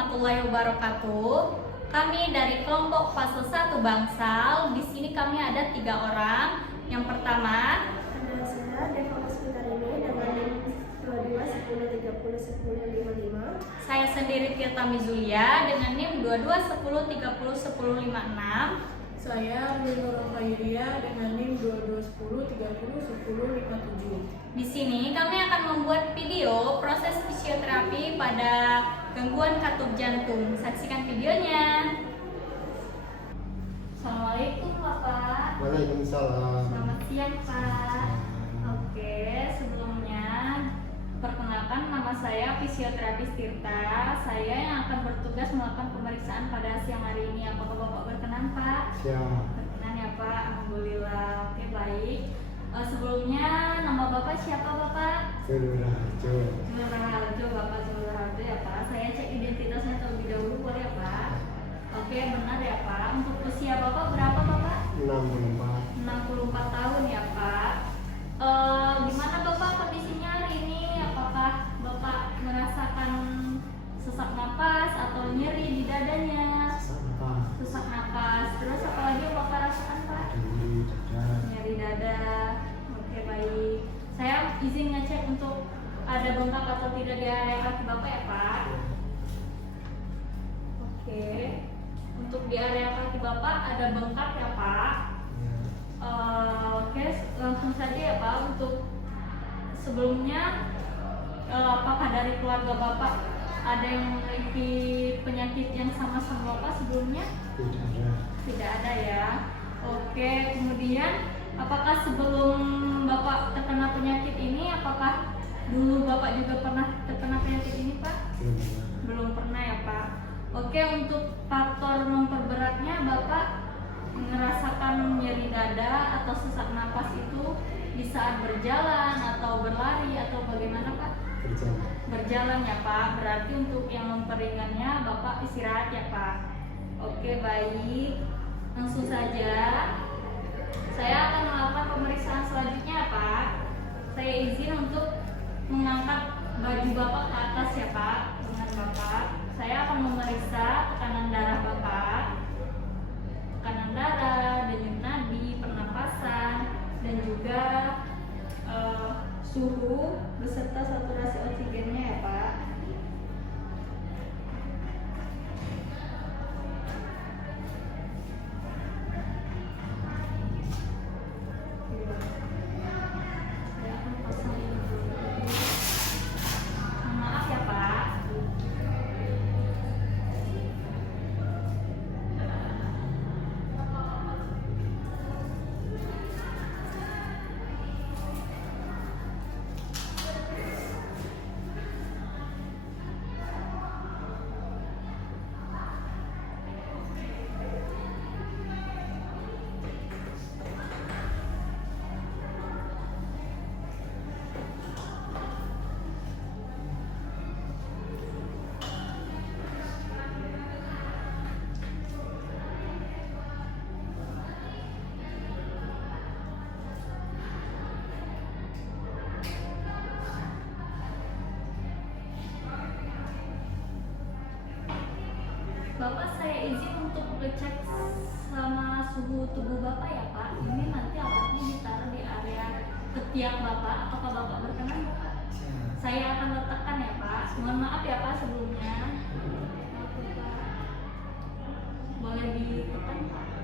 warahmatullahi wabarakatuh. Kami dari kelompok fase 1 Bangsal. Di sini kami ada 3 orang. Yang pertama, Ada saya Deva Hospitarini dengan NIM 2210301055. saya sendiri Tirta Mizulia dengan NIM 2210301056. Saya Nurul Khairia dengan NIM 2210301057. Di sini kami akan membuat video proses fisioterapi pada gangguan katup jantung. Saksikan videonya. Assalamualaikum Bapak. Waalaikumsalam. Selamat siang Pak. Oke, sebelumnya perkenalkan, nama saya fisioterapis Tirta. Saya yang akan bertugas melakukan pemeriksaan pada siang hari ini. Apakah Bapak berkenan Pak? Siap. Berkenan ya Pak. Alhamdulillah. Oke, baik. Sebelumnya nama Bapak siapa Bapak? Zulharjo. Zulharjo, Bapak Zulharjo ya Pak. Saya cek identitasnya terlebih dahulu boleh ya Pak? Oke, benar ya Pak. Untuk usia Bapak berapa Bapak? 64. 64 tahun ya Pak. Gimana Bapak kondisinya hari ini? Apakah Bapak merasakan sesak napas atau nyeri di dadanya? Sampah. Sesak napas. Terus apa lagi yang Bapak rasakan Pak? Di dada. Nyeri dada. Oke, baik. Saya izin ngecek untuk ada bengkak atau tidak di area kaki Bapak ya Pak. Oke. Untuk di area kaki Bapak ada bengkak ya Pak. Ya. Oke, langsung saja ya Pak. Untuk sebelumnya, apakah dari keluarga Bapak ada yang memiliki penyakit yang sama-sama Bapak sebelumnya? Tidak ada. Tidak ada ya. Oke, kemudian apakah sebelum Bapak terkena penyakit ini, apakah dulu Bapak juga pernah terkena penyakit ini Pak? Belum ada. Belum pernah ya Pak. Oke, untuk faktor memperberatnya Bapak merasakan nyeri dada atau sesak napas itu di saat berjalan atau berlari atau bagaimana Pak? Berjalan. Berjalan ya Pak. Berarti untuk yang memperingannya Bapak istirahat ya Pak. Oke, baik. Langsung saja saya akan melakukan pemeriksaan selanjutnya ya Pak. Saya izin untuk mengangkat baju Bapak ke atas ya Pak. Dengan Bapak saya akan memeriksa tekanan darah Bapak, tekanan darah, denyut nadi, pernapasan, dan juga suhu beserta saturasi oksigennya ya Pak. Saya akan pasang ini dulu. Maaf ya Pak. Bapak, saya izin untuk ngecek sama suhu tubuh Bapak ya Pak. Ini nanti alatnya ditaruh di area ketiak Bapak. Apakah Bapak berkenan Bapak? Saya akan letakkan ya Pak. Mohon maaf ya Pak sebelumnya. Maaf ya, Pak. Boleh ditekan Pak?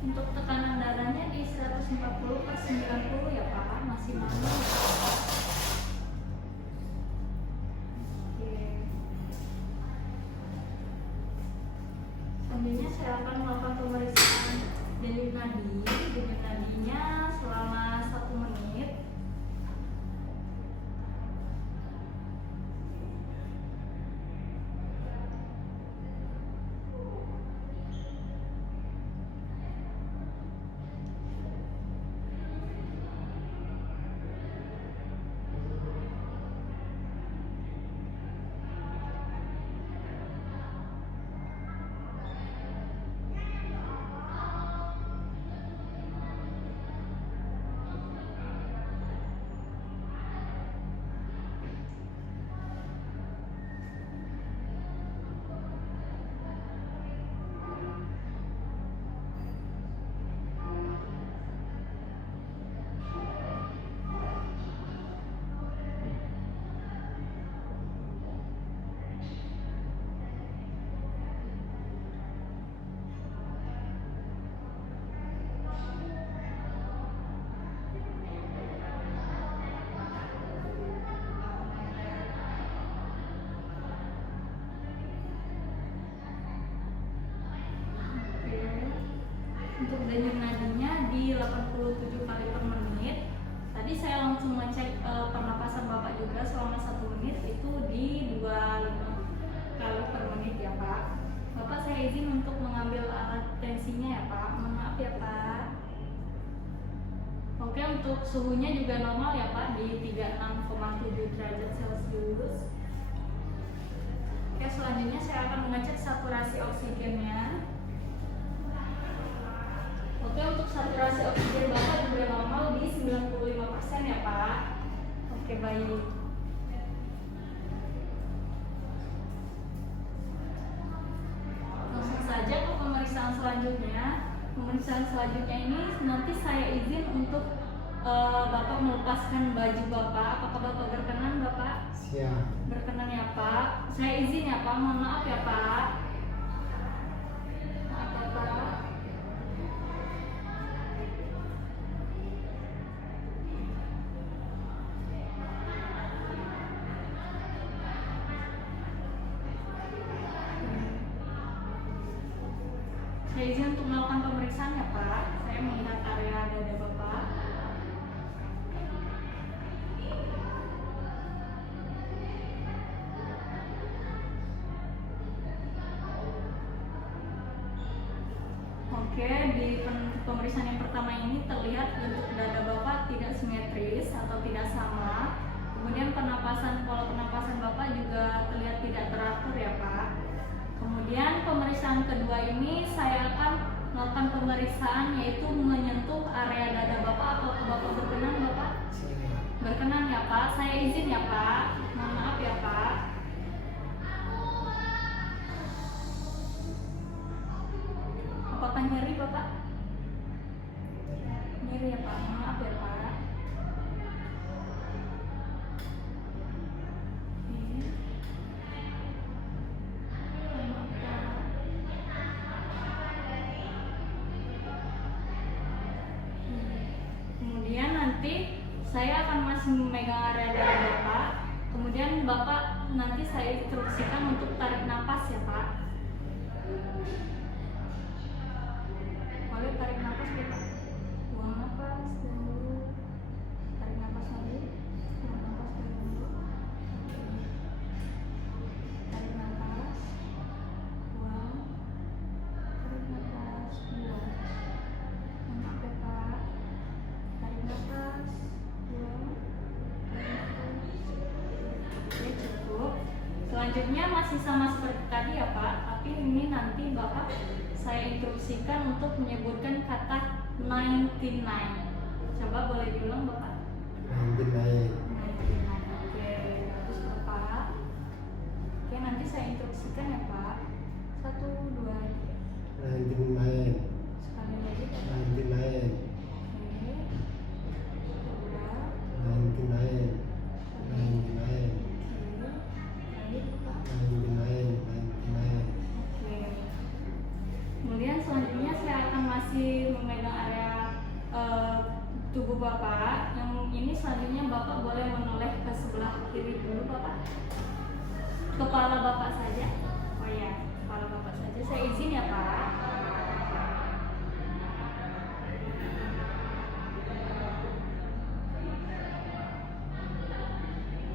Untuk tekanan darahnya di 140/90 ya Pak, masih manual. Oke. Selanjutnya saya akan melakukan pemeriksaan denyut nadi. Denyut nadinya selama 1 menit. denyut nadinya di 87 kali per menit. Tadi saya langsung ngecek pernapasan Bapak juga selama 1 menit itu di 25 kali per menit ya Pak. Bapak saya izin untuk mengambil alat tensinya ya Pak. Mohon maaf ya Pak. Oke, untuk suhunya juga normal ya Pak di 36,7 derajat Celcius. Oke, selanjutnya saya akan mengecek saturasi oksigennya. Oke, untuk saturasi oksigen Bapak juga normal di 95% ya Pak. Oke, baik. Langsung saja ke pemeriksaan selanjutnya. Pemeriksaan selanjutnya ini nanti saya izin untuk Bapak melepaskan baju Bapak. Apakah Bapak berkenan Bapak? Siap. Berkenan ya Pak. Saya izin ya Pak. Mohon maaf ya Pak. Maaf ya Pak. Saya izin untuk melakukan pemeriksaan ya Pak. Saya melihat area dada Bapak. Oke, di pemeriksaan yang pertama ini terlihat bentuk dada Bapak tidak simetris atau tidak sama. Kemudian pola pernapasan Bapak juga terlihat tidak teratur ya Pak. Kemudian pemeriksaan kedua ini saya akan melakukan pemeriksaan yaitu menyentuh area dada Bapak. Apakah Bapak berkenan Bapak? Siap. Berkenan ya Pak. Saya izin ya Pak. Mohon maaf ya Pak. Apakah nyeri Bapak? Nyeri ya Pak. Maaf ya Pak. Oke. Maaf, Pak. Kemudian nanti saya akan masih memegang area dada Bapak. Kemudian Bapak nanti saya instruksikan untuk tarik napas ya Pak. Boleh tarik napas Bapak. Buang napas dulu. Tarik napas lagi. Buang napas dulu. Tarik napas. Buang. Tarik napas. Buang. Maaf ya Pak. Tarik napas. Buang. Tarik napas. Oke, cukup. Selanjutnya masih sama seperti tadi ya Pak, tapi ini nanti Bapak saya instruksikan untuk menyebutkan kata 99. Coba boleh diulang Bapak? Lanjut naik. 99. Oke, bagus Bapak. Oke, nanti saya instruksikan ya Pak. 1, 2, 3. Lanjut naik. Sekali lagi Bapak. Lanjut naik. Oke. Kedua. Lanjut naik. Lanjut naik. Oke. Baik Bapak. Lanjut naik. Lanjut naik. Oke. Kemudian selanjutnya saya akan masih memegang area tubuh Bapak. Yang ini selanjutnya Bapak boleh menoleh ke sebelah kiri dulu Bapak. Kepala Bapak saja. Oh ya, kepala Bapak saja. Saya izin ya Pak.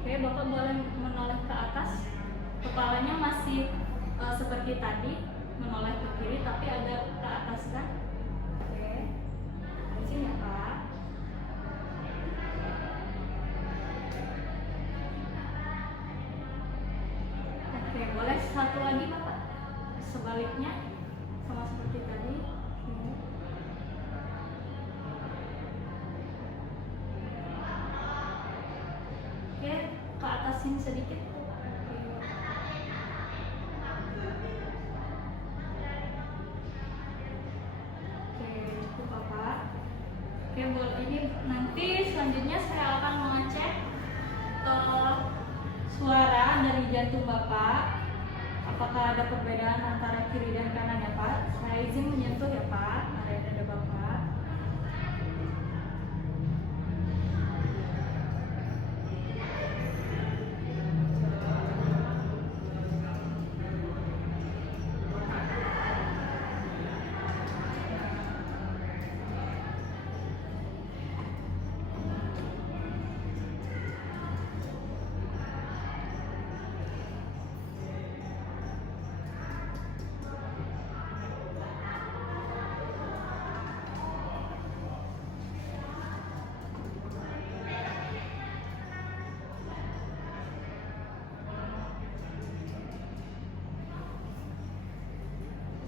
Oke, Bapak boleh menoleh ke atas. Kepalanya masih seperti tadi, menoleh ke kiri tapi agak ke atas kan? Oke. Izin ya Pak. Oke, boleh satu lagi Bapak. Sebaliknya sama seperti tadi. Oke. Oke, ke atas sini sedikit. Oke, cukup Bapak. Oke, ini nanti selanjutnya saya akan mengecek suara dari jantung Bapak. Apakah ada perbedaan antara kiri dan kanan ya Pak? Saya izin menyentuh ya Pak, area dada Bapak.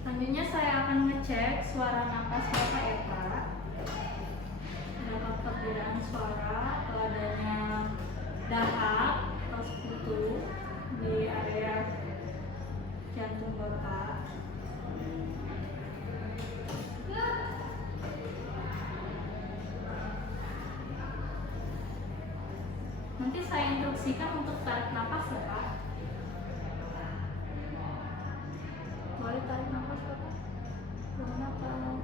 Selanjutnya saya akan ngecek suara napas Bapak ya Pak. Dapat perbedaan suara atau adanya dahak atau sekutu di area jantung Bapak. Nanti saya instruksikan untuk tarik napas ya Pak. Boleh tarik napas Bapak? Buang napas.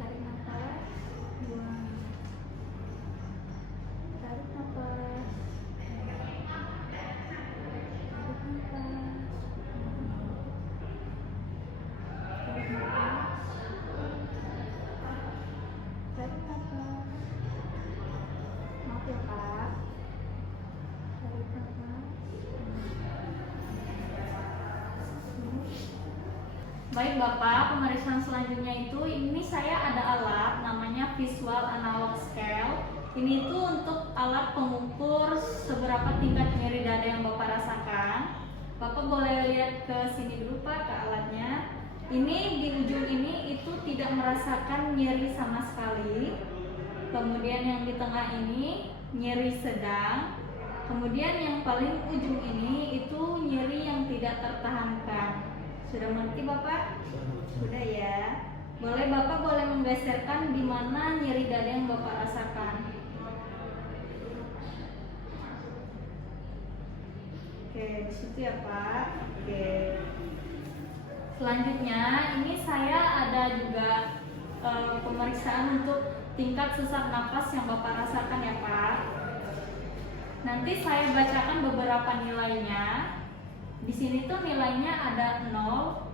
Tarik napas. Buang. Tarik napas. Tarik napas. Tarik napas. Tarik napas. Maaf ya Pak. Tarik napas. Baik Bapak, pemeriksaan selanjutnya ini saya ada alat namanya visual analog scale. Ini tuh untuk alat pengukur seberapa tingkat nyeri dada yang Bapak rasakan. Bapak boleh lihat ke sini dulu Pak, ke alatnya. Ini di ujung ini itu tidak merasakan nyeri sama sekali. Kemudian yang di tengah ini nyeri sedang. Kemudian yang paling ujung ini itu nyeri yang tidak tertahankan. Sudah mengerti Bapak? Sudah ya. Bapak boleh menggeserkan di mana nyeri dada yang Bapak rasakan. Oke, di situ ya Pak. Oke. Selanjutnya ini saya ada juga pemeriksaan untuk tingkat sesak napas yang Bapak rasakan ya Pak. Nanti saya bacakan beberapa nilainya. Di sini tuh nilainya ada 0,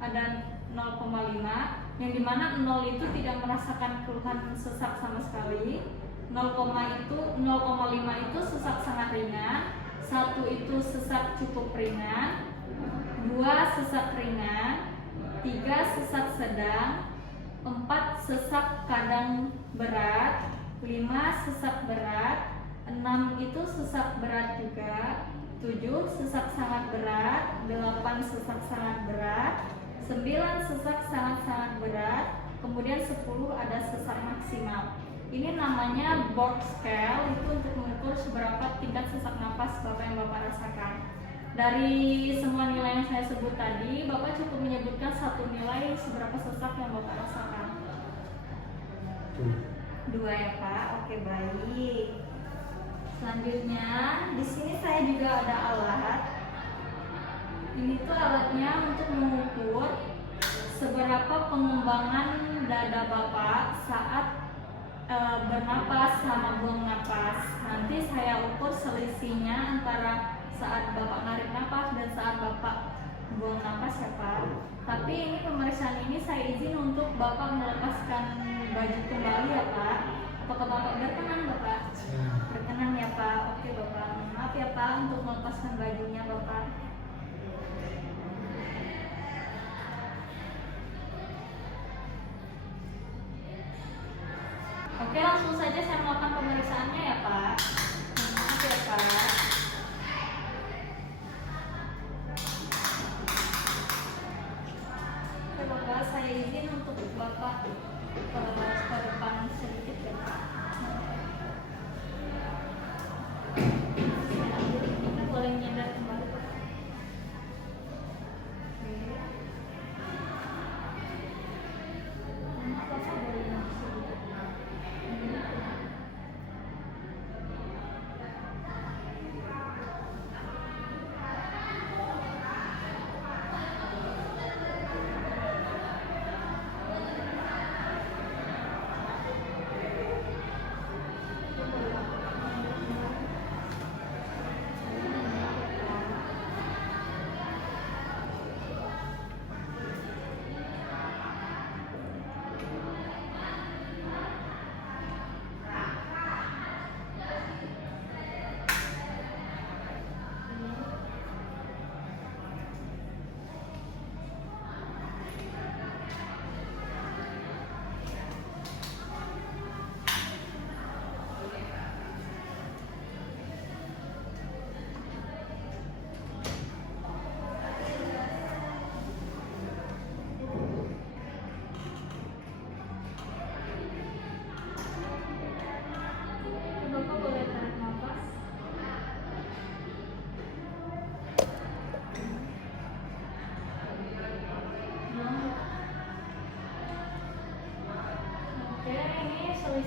ada 0,5, yang dimana 0 itu tidak merasakan keluhan sesak sama sekali. 0,5 itu sesak sangat ringan, 1 itu sesak cukup ringan, 2 sesak ringan, 3 sesak sedang, 4 sesak kadang berat, 5 sesak berat, 6 itu sesak berat juga, 7 sesak sangat berat, 8 sesak sangat berat, 9 sesak sangat-sangat berat, kemudian 10 ada sesak maksimal. Ini namanya Borg scale, itu untuk mengukur seberapa tingkat sesak napas Bapak yang Bapak rasakan. Dari semua nilai yang saya sebut tadi, Bapak cukup menyebutkan satu nilai seberapa sesak yang Bapak rasakan. 2 ya Pak, oke baik. Selanjutnya, di sini saya juga ada alat. Ini tuh alatnya untuk mengukur seberapa pengembangan dada Bapak saat bernapas sama buang napas. Nanti saya ukur selisihnya antara saat Bapak narik napas dan saat Bapak buang napas ya Pak. Tapi ini pemeriksaan ini saya izin untuk Bapak melepaskan baju kembali ya Pak. Apakah Bapak berkenan Bapak? Berkenan ya Pak. Oke Bapak. Maaf ya Pak untuk melepaskan bajunya Bapak. Oke, langsung saja saya melakukan pemeriksaannya ya Pak. Maaf ya Pak. Oke Bapak, saya izin untuk Bapak ke depan sedikit ya Pak. Saya ambil, kita boleh nyadar kembali Pak. Oke. Maaf Bapak, boleh masuk.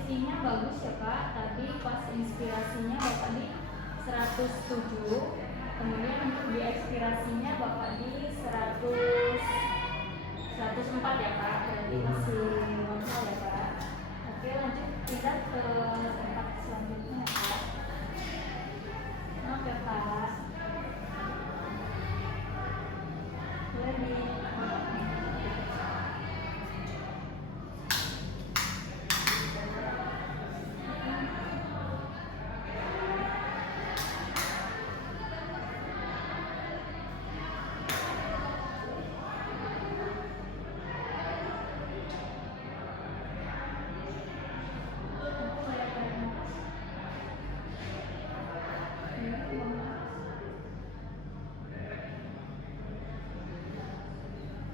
kondisinya bagus ya Pak. Tadi pas inspirasinya Bapak di 107, kemudian untuk di ekspirasinya Bapak di 104 ya Pak. Berarti masih normal ya Pak. Oke, lanjut kita ke tempat selanjutnya ya Pak. Oke Pak. Boleh di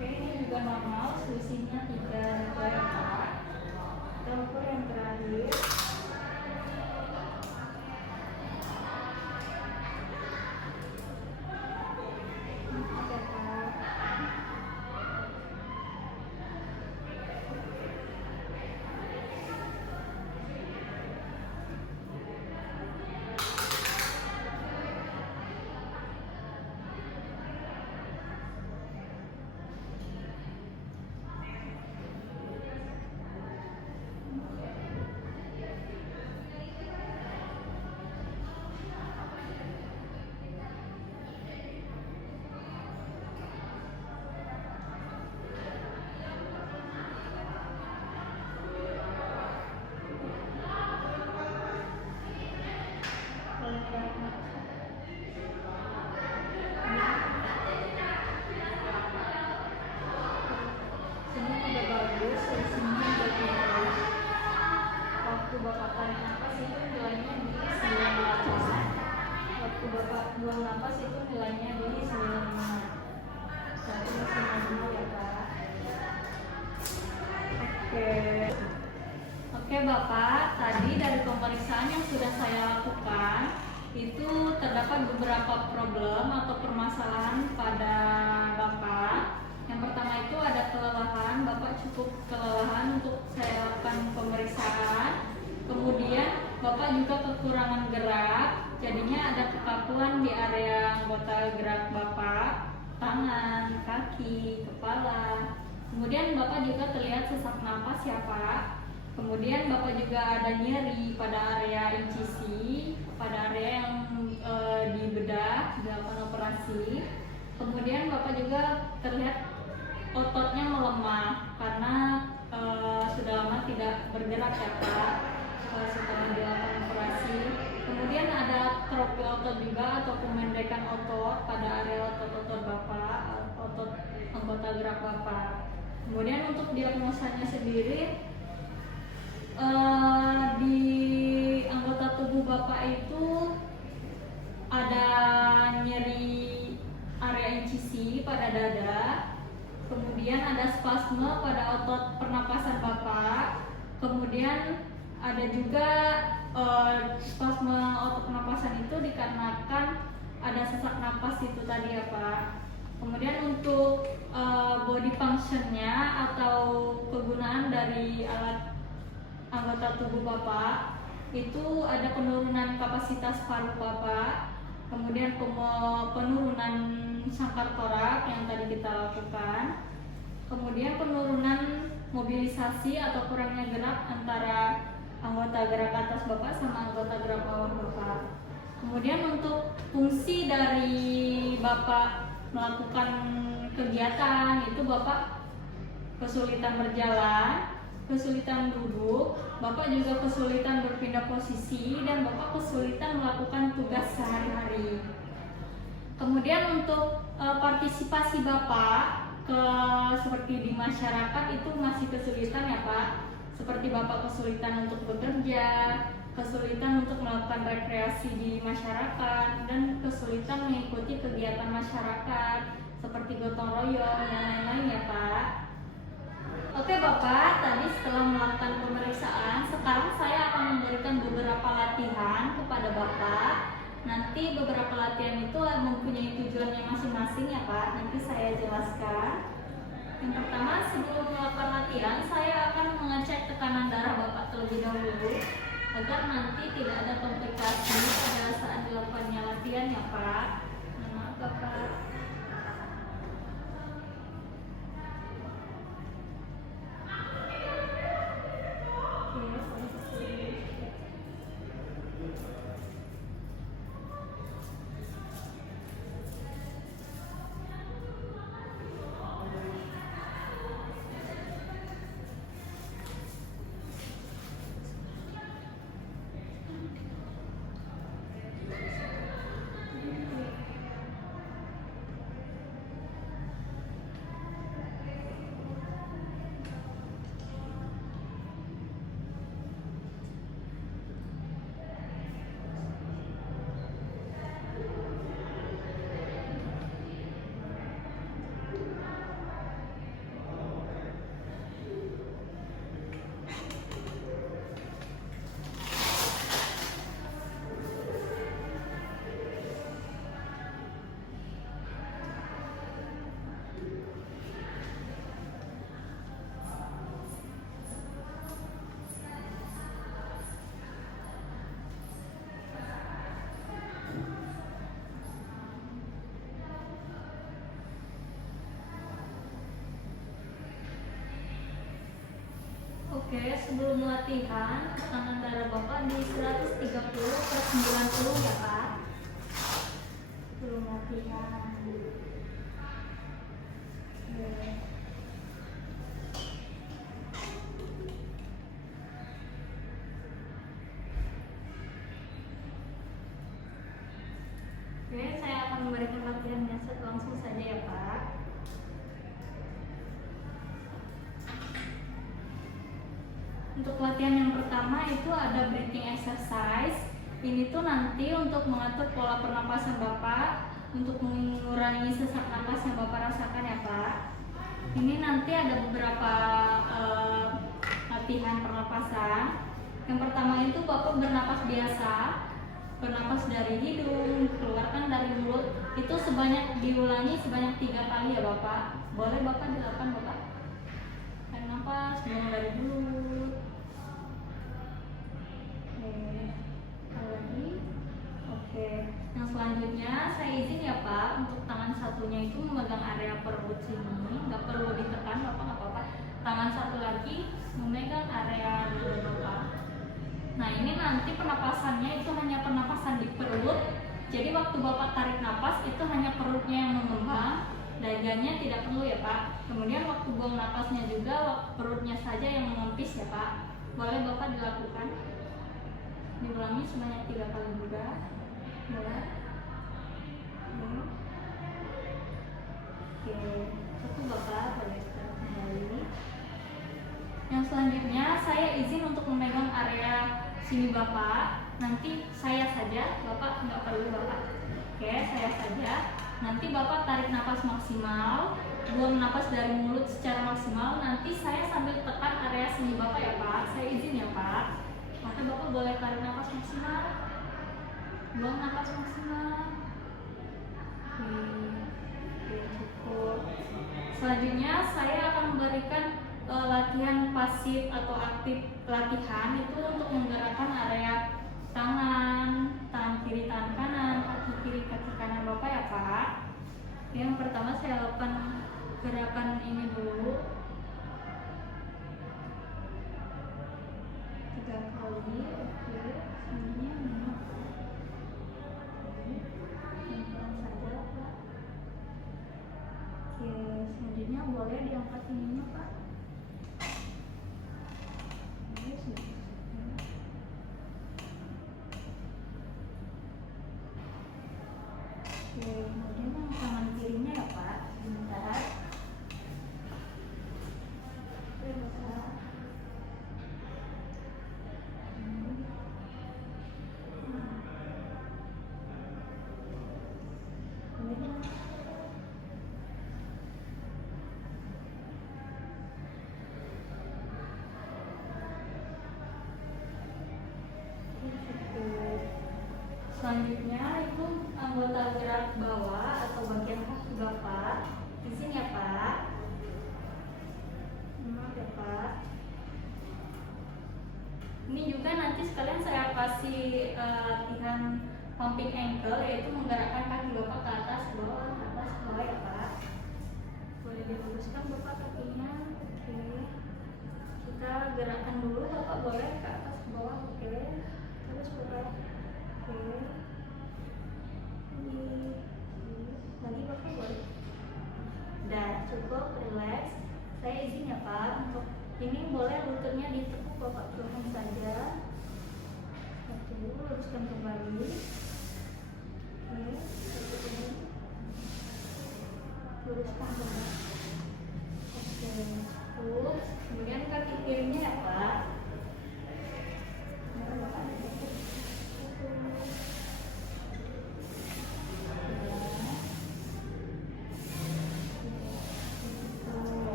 Oke, ini juga normal, selisihnya 3 nilai ya Pak. Kita ukur yang terakhir. Oke Pak. Sini udah bagus, selisihnya udah bagus. Waktu Bapak tarik nafas itu nilainya di 98. Waktu Bapak buang nafas itu nilainya di 95. Berarti masih normal ya Pak. Oke Bapak, tadi dari pemeriksaan yang sudah saya lakukan itu terdapat beberapa problem atau permasalahan pada Bapak. Yang pertama itu ada kelelahan, Bapak cukup kelelahan untuk saya lakukan pemeriksaan. Kemudian Bapak juga kekurangan gerak, jadinya ada kekakuan di area anggota gerak Bapak, tangan, kaki, kepala. Kemudian Bapak juga terlihat sesak napas ya Pak. Kemudian Bapak juga ada nyeri pada area incisi, pada area yang di bedah dilakukan operasi. Kemudian Bapak juga terlihat ototnya melemah karena sudah lama tidak bergerak ya Pak setelah dilakukan operasi. Kemudian ada trofi otot juga atau pemendekan otot pada area otot-otot Bapak, otot anggota gerak Bapak. Kemudian untuk diagnosanya sendiri di anggota tubuh Bapak itu ada nyeri area incisi pada dada. Kemudian ada spasme pada otot pernapasan Bapak. Kemudian ada juga spasme otot pernapasan itu dikarenakan ada sesak napas itu tadi ya Pak. Kemudian untuk body functionnya atau kegunaan dari alat anggota tubuh Bapak itu ada penurunan kapasitas paru Bapak. Kemudian penurunan sangkar torak yang tadi kita lakukan. Kemudian penurunan mobilisasi atau kurangnya gerak antara anggota gerak atas Bapak sama anggota gerak bawah Bapak. Kemudian untuk fungsi dari Bapak melakukan kegiatan itu Bapak kesulitan berjalan, kesulitan duduk, Bapak juga kesulitan berpindah posisi, dan Bapak kesulitan melakukan tugas sehari-hari. Kemudian untuk partisipasi Bapak seperti di masyarakat itu masih kesulitan ya Pak. Seperti Bapak kesulitan untuk bekerja, kesulitan untuk melakukan rekreasi di masyarakat, dan kesulitan mengikuti kegiatan masyarakat seperti gotong royong dan lain-lain ya Pak. Oke Bapak, tadi setelah melakukan pemeriksaan, sekarang saya akan memberikan beberapa latihan kepada Bapak. Nanti beberapa latihan itu mempunyai tujuannya masing-masing ya Pak, nanti saya jelaskan. Yang pertama, sebelum melakukan latihan, saya akan mengecek tekanan darah Bapak terlebih dahulu agar nanti tidak ada komplikasi pada saat dilakukannya latihan ya Pak. Maaf Bapak. Oke, sebelum latihan, tekanan darah Bapak di 130/90 ya Pak. Sebelum latihan. Oke. Oke, saya akan memberikan latihannya langsung saja ya Pak. Untuk latihan yang pertama itu ada breathing exercise. Ini tuh nanti untuk mengatur pola pernapasan Bapak, untuk mengurangi sesak napas yang Bapak rasakan ya Pak. Ini nanti ada beberapa latihan pernapasan. Yang pertama itu Bapak bernapas biasa, bernapas dari hidung, keluarkan dari mulut. Itu diulangi sebanyak 3 kali ya Bapak. Boleh Bapak dilakukan Bapak? Tarik nafas, buang dari mulut. Lagi. Oke. Yang selanjutnya saya izin ya Pak, untuk tangan satunya itu memegang area perut sini, nggak perlu ditekan Bapak, nggak apa-apa. Tangan satu lagi memegang area dada Bapak. Nah ini nanti penapasannya itu hanya penapasan di perut. Jadi waktu Bapak tarik napas itu hanya perutnya yang mengembang, dadanya tidak perlu ya Pak. Kemudian waktu buang napasnya juga perutnya saja yang mengempis ya Pak. Boleh Bapak dilakukan? Diulangi sebanyak 3 kali juga. Boleh. Oke, satu Bapak boleh kembali. Yang selanjutnya saya izin untuk memegang area sini Bapak. Nanti saya saja, Bapak nggak perlu Bapak. Oke, saya saja. Nanti Bapak tarik napas maksimal, buang napas dari mulut secara maksimal. Nanti saya sambil tekan area sini Bapak ya Pak. Saya izin ya Pak. Maka Bapak boleh tarik napas maksimal, buang napas maksimal. Oke, cukup. Selanjutnya saya akan memberikan latihan pasif atau aktif latihan itu untuk menggerakkan area tangan kiri, tangan kanan, kaki kiri, kaki kanan Bapak ya Pak. Yang pertama saya lakukan gerakan ini dulu 3 kali. Oke, selanjutnya pelan saja Pak. Oke, selanjutnya boleh diangkat ininya Pak. Oke, sudah. Oke, kemudian yang tangan kirinya ya Pak, sebentar. Oke, Bapak. Selanjutnya itu anggota gerak bawah atau bagian kaki Bapak. Di sini ya Pak. Maaf ya Pak. Ini juga nanti sekalian saya kasih latihan pumping ankle, yaitu menggerakkan kaki Bapak ke atas bawah ya Pak. Boleh diluruskan Bapak kakinya. Oke. Kita gerakkan dulu Bapak, boleh ke atas ke bawah. Oke. Terus Bapak. Oke. Ini. Lagi Bapak boleh. Udah cukup, relax. Saya izin ya Pak, untuk ini boleh lututnya ditekuk Bapak turun saja. Satu, luruskan kembali. Oke, tekuk ini. Luruskan kembali. Oke, terus kemudian kaki kirinya ya Pak.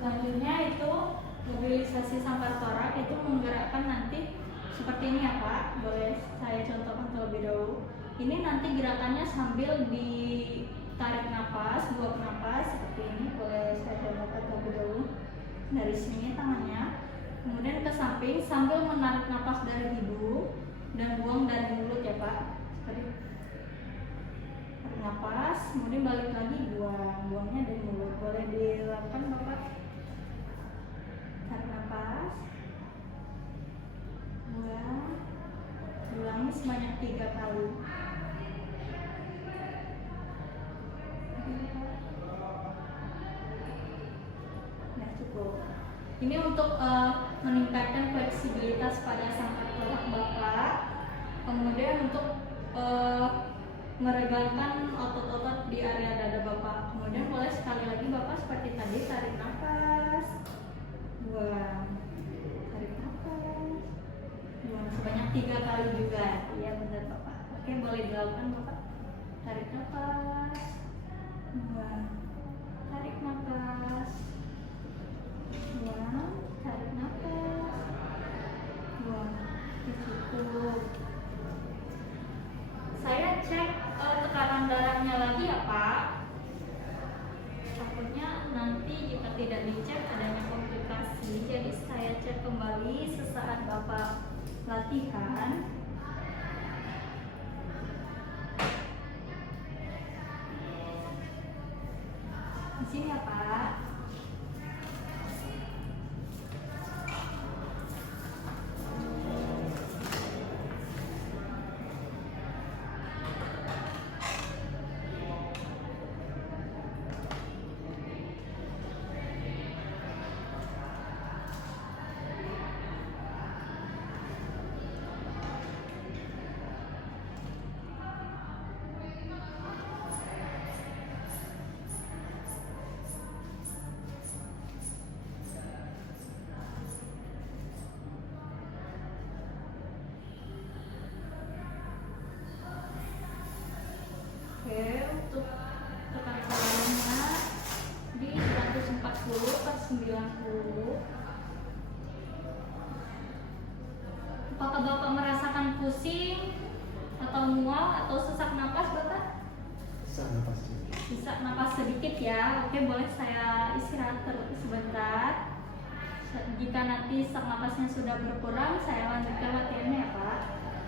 Selanjutnya itu mobilisasi sampai torak, itu menggerakkan nanti seperti ini ya Pak. Boleh saya contohkan terlebih dahulu. Ini nanti gerakannya sambil ditarik nafas, buang nafas seperti ini. Boleh saya contohkan terlebih dahulu. Dari sini tangannya, kemudian ke samping sambil menarik nafas dari hidung dan buang dari mulut ya Pak. Seperti tarik nafas, kemudian balik lagi buangnya dari mulut. Boleh dilakukan Bapak. Tarik nafas, buang, ulangi sebanyak 3 kali. Nah cukup. Ini untuk meningkatkan fleksibilitas pada sangkat torak Bapak. Kemudian untuk meregangkan otot-otot di area dada Bapak. Kemudian boleh sekali lagi Bapak seperti tadi, tarik nafas, buang, tarik nafas, buang sebanyak 3 kali juga. Iya benar Bapak. Oke, boleh dilakukan Bapak. Tarik nafas, buang, tarik nafas, buang, tarik nafas, buang. Cukup. Saya cek tekanan darahnya lagi ya Pak. Takutnya nanti jika tidak dicek adanya komplikasi, jadi saya cek kembali sesaat Bapak latihan. Di sini ya Pak. Oke, untuk tekanan darahnya di 140/90. Apakah Bapak merasakan pusing atau mual atau sesak napas Bapak? Sesak napas sedikit ya. Oke, boleh saya istirahat sebentar. Jika nanti sesak napasnya sudah berkurang, saya lanjutkan latihannya ya Pak.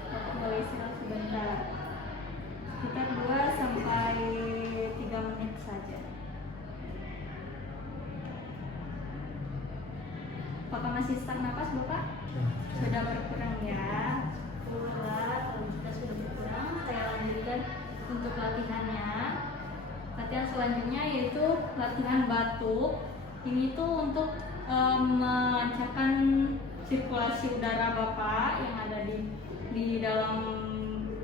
Bapak boleh istirahat sebentar. Sekitar 2-3 menit saja. Apakah masih sesak napas Bapak? Sudah berkurang ya. Kalau sudah berkurang, saya lanjutkan untuk latihannya. Latihan selanjutnya yaitu latihan batuk. Ini tuh untuk melancarkan sirkulasi udara Bapak yang ada di dalam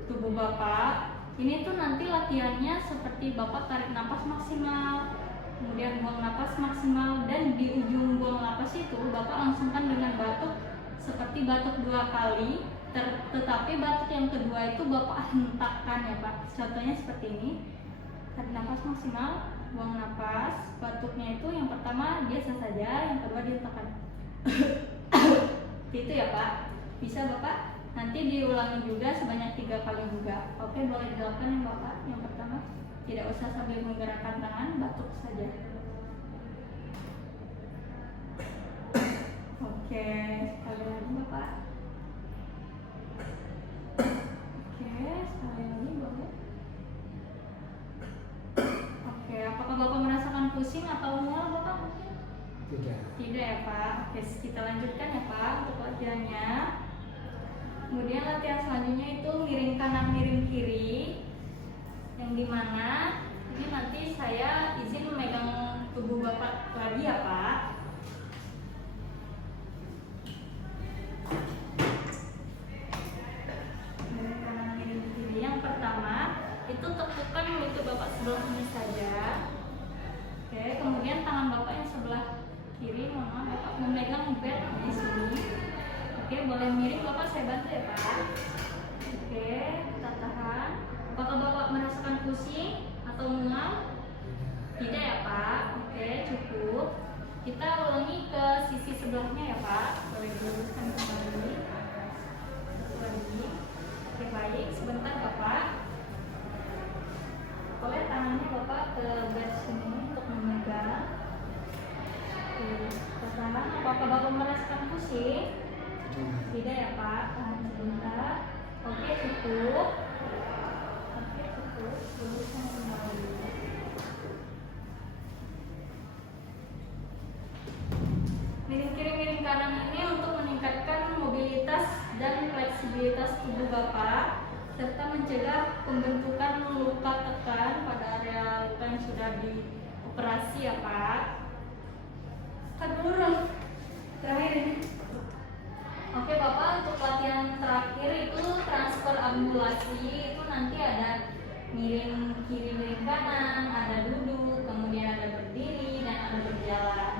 tubuh Bapak. Ini tuh nanti latihannya seperti Bapak tarik nafas maksimal, kemudian buang nafas maksimal, dan di ujung buang nafas itu Bapak langsungkan dengan batuk seperti batuk 2 kali, tetapi batuk yang kedua itu Bapak hentakkan ya Pak. Contohnya seperti ini. Tarik nafas maksimal, buang nafas, batuknya itu yang pertama biasa saja, yang kedua dihentakkan. Itu ya Pak. Bisa Bapak? Nanti diulangi juga sebanyak 3 kali juga. Oke, boleh dilakukan ya Bapak. Yang pertama, tidak usah sambil menggerakkan tangan, batuk saja. Oke, sekali lagi Bapak. Oke, sekali lagi boleh. Oke, apakah Bapak merasakan pusing atau mual Bapak mungkin? Tidak. Tidak ya Pak. Oke, kita lanjutkan ya Pak untuk latihannya. Kemudian latihan selanjutnya itu miring kanan miring kiri, yang dimana ini nanti saya izin memegang tubuh Bapak lagi ya Pak. Miring kanan miring kiri. Yang pertama itu tekukan lutut Bapak sebelah ini saja. Oke, kemudian tangan Bapak yang sebelah kiri, mohon maaf, Bapak memegang bed di sini. Oke, boleh miring Bapak, saya bantu ya Pak. Oke, kita tahan. Apakah Bapak merasakan pusing atau mual? Tidak ya Pak. Oke, cukup. Kita ulangi ke sisi sebelahnya ya Pak. Boleh diluruskan kembali. Satu lagi. Oke, baik. Sebentar Bapak. Boleh tangannya Bapak ke bed sini untuk memegang. Oke, kita tahan. Apakah Bapak merasakan pusing? Tidak ya Pak, tahan sebentar. Oke, cukup. Oke, cukup. Luruskan kembali. Miring kiri miring kanan ini untuk meningkatkan mobilitas dan fleksibilitas tubuh Bapak serta mencegah pembentukan luka tekan pada area luka yang sudah dioperasi ya Pak. Kan dulu terakhir ini. Oke Bapak, untuk latihan terakhir itu transfer ambulasi, itu nanti ada miring kiri miring kanan, ada duduk, kemudian ada berdiri dan ada berjalan.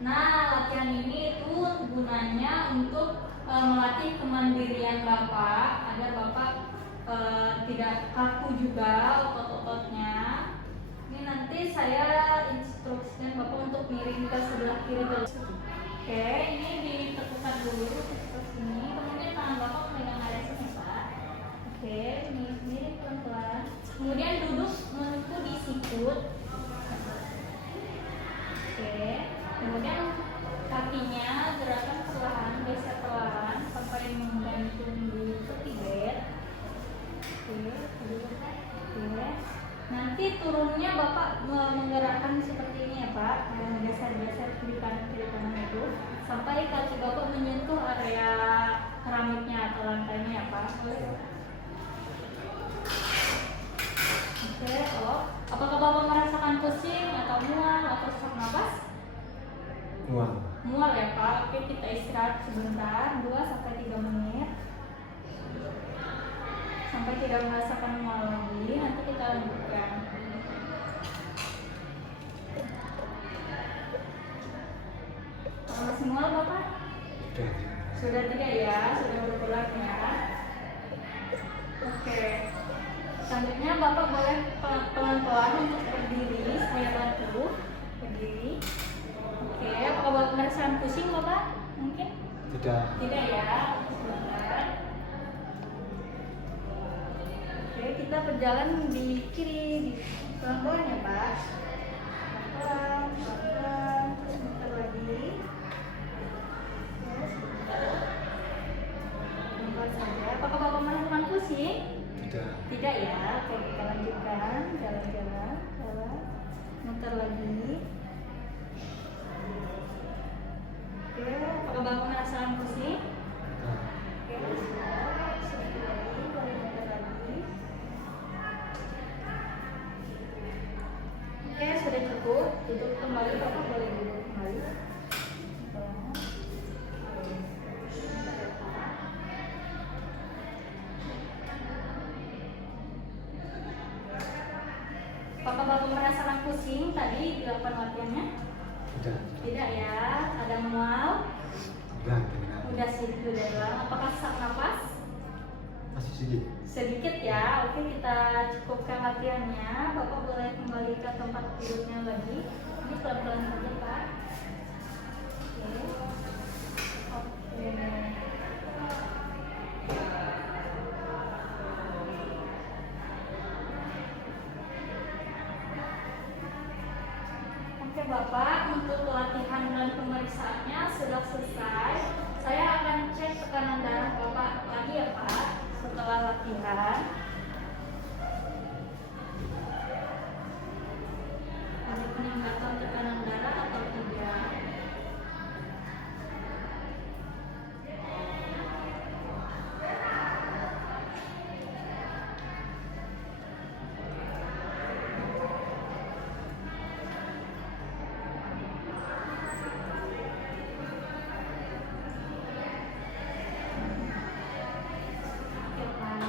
Nah, latihan ini itu gunanya untuk melatih kemandirian Bapak agar Bapak tidak kaku juga otot-ototnya. Ini nanti saya instruksikan Bapak untuk miring ke sebelah kiri dulu. Oke, ini ditekukan dulu ke sini, kemudian tangan Bapak memegang area sini Pak. Oke, miring pelan-pelan. Kemudian duduk menunggu di sikut. Oke, kemudian kakinya gerakan perlahan, geser perlahan sampai menggantung di tepi bed. Oke. Nanti turunnya Bapak menggerakkan seperti ini ya Pak, geser-geser kiri kanan itu sampai kaki Bapak menyentuh area keramiknya atau lantainya ya Pak. Oke, apakah Bapak merasakan pusing atau mual atau sesak napas? Mual. Mual ya Pak. Oke, kita istirahat sebentar, 2-3 menit. Sampai tidak merasakan mual lagi, nanti kita lanjutkan. Kalau masih mual Bapak? Sudah tidak ya, sudah berkurang ya. Oke. Selanjutnya Bapak boleh pelan-pelan untuk berdiri, saya bantu berdiri. Oke, apakah Bapak merasakan pusing Bapak? Mungkin? Tidak. Tidak ya, sebentar. Oke, kita berjalan di kiri, di pelan-pelan ya Pak. Pelan, pelan, sebentar lagi. Pelan saja. Apakah Bapak merasakan pusing? Tidak. Tidak ya. Oke, kita lanjutkan. Jalan-jalan, jalan. Sebentar lagi. Oke, apakah Bapak merasakan pusing? Oke, sedikit lagi, boleh bentar lagi. Oke, sudah cukup. Duduk kembali, Bapak boleh duduk kembali. Apakah Bapak merasakan pusing tadi dilakukan latihannya? Tidak. Tidak ya. Ada mual? Enggak. Tidak. Udah sih, udah hilang. Apakah sesak napas? Masih sedikit. Sedikit ya. Oke, kita cukupkan latihannya. Bapak boleh kembali ke tempat tidurnya lagi. Ini pelan-pelan saja Pak. Oke. Oke Bapak, untuk latihan dan pemeriksaannya sudah selesai. Saya akan cek tekanan darah Bapak lagi ya Pak setelah latihan. Ada peningkatan tekanan darah atau tidak? Oke Pak.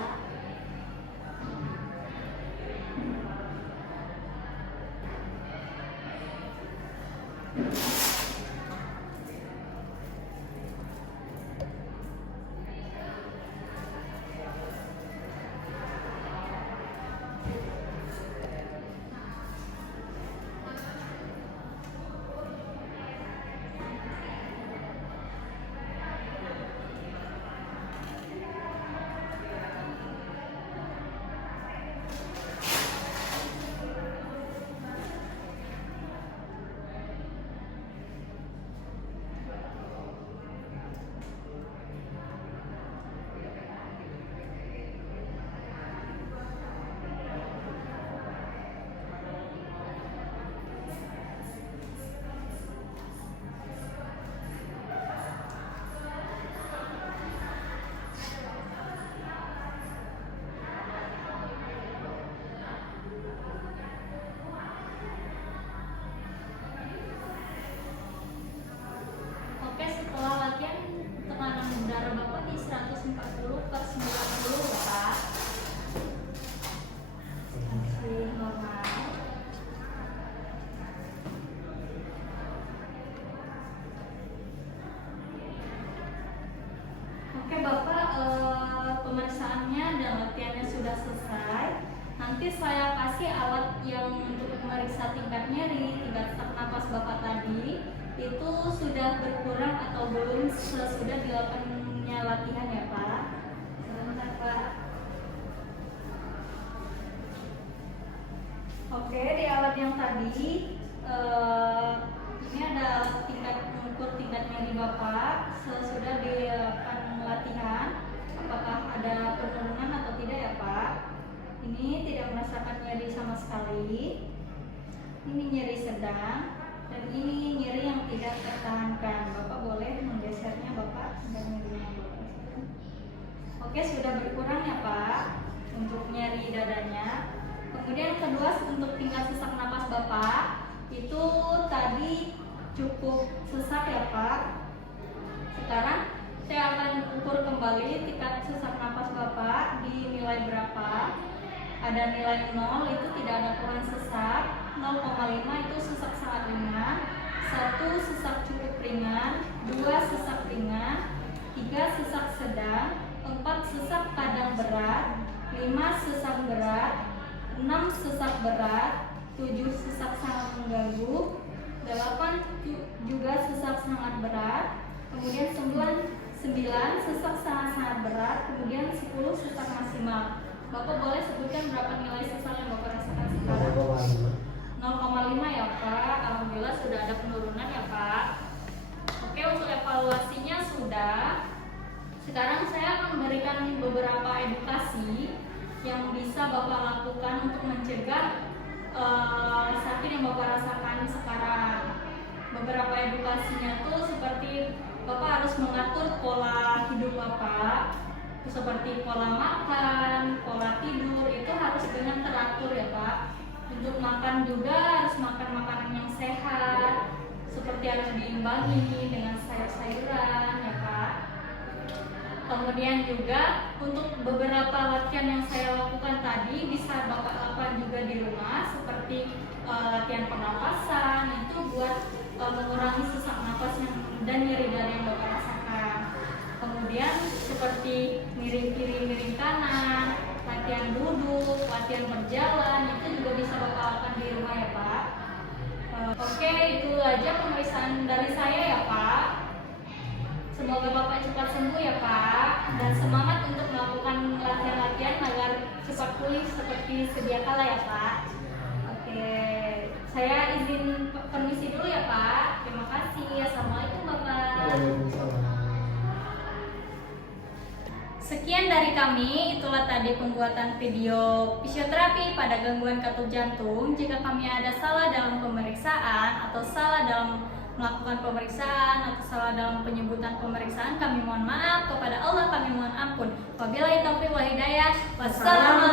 Oke, setelah latihan tekanan darah Bapak di 140/90 Bapak. Masih normal. Oke Bapak, pemeriksaannya dan latihannya sudah selesai. Nanti saya kasih alat yang untuk memeriksa tingkat nyeri, tingkat sesak napas Bapak tadi itu sudah berkurang atau belum sesudah dilakukannya latihan ya Pak. Sebentar Pak. Oke, di alat yang tadi ini ada alat tingkat mengukur tingkat nyeri Bapak sesudah dilakukan latihan. Apakah ada penurunan atau tidak ya Pak? Ini tidak merasakan nyeri sama sekali. Ini nyeri sedang dan ini nyeri yang tidak tertahankan. Bapak boleh menggesernya Bapak dan nyerinya Bapak. Oke, sudah berkurang ya Pak untuk nyeri dadanya. Kemudian kedua, untuk tingkat sesak napas Bapak itu tadi cukup sesak ya Pak. Sekarang saya akan ukur kembali tingkat sesak napas Bapak di nilai berapa. Ada nilai 0 itu tidak ada keluhan sesak, 0,5 itu sesak sangat ringan, 1 sesak cukup ringan, 2 sesak ringan, 3 sesak sedang, 4 sesak kadang berat, 5 sesak berat, 6 sesak berat, 7 sesak sangat mengganggu, 8 juga sesak sangat berat, kemudian 9 sesak sangat berat, kemudian 10 sesak maksimal. Bapak boleh sebutkan berapa nilai sesak yang Bapak rasakan sekarang? 0,5 ya Pak. Alhamdulillah sudah ada penurunan ya Pak. Oke, untuk evaluasinya sudah. Sekarang saya akan memberikan beberapa edukasi yang bisa Bapak lakukan untuk mencegah sakit yang Bapak rasakan sekarang. Beberapa edukasinya tuh seperti Bapak harus mengatur pola hidup Bapak, seperti pola makan, pola tidur itu harus dengan teratur ya Pak. Untuk makan juga harus makan makanan yang sehat, seperti harus diimbangi dengan sayur-sayuran ya Pak. Kemudian juga untuk beberapa latihan yang saya lakukan tadi bisa Bapak lakukan juga di rumah, seperti latihan pernapasan itu buat mengurangi sesak napas dan nyeri dada yang Bapak rasakan. Kemudian seperti miring kiri, miring kanan, latihan duduk, latihan berjalan itu juga bisa Bapak lakukan di rumah ya Pak. Oke, itu aja pemeriksaan dari saya ya Pak. Semoga Bapak cepat sembuh ya Pak, dan semangat untuk melakukan latihan-latihan agar cepat pulih seperti sedia kala ya Pak. Oke. Saya izin permisi dulu ya Pak. Terima kasih. Assalamualaikum Bapak. Waalaikumsalam. Sekian dari kami, itulah tadi pembuatan video fisioterapi pada gangguan katup jantung. Jika kami ada salah dalam pemeriksaan atau salah dalam melakukan pemeriksaan atau salah dalam penyebutan pemeriksaan, kami mohon maaf. Kepada Allah kami mohon ampun. Wabillahi taufiq wal hidayah. Wassalamualaikum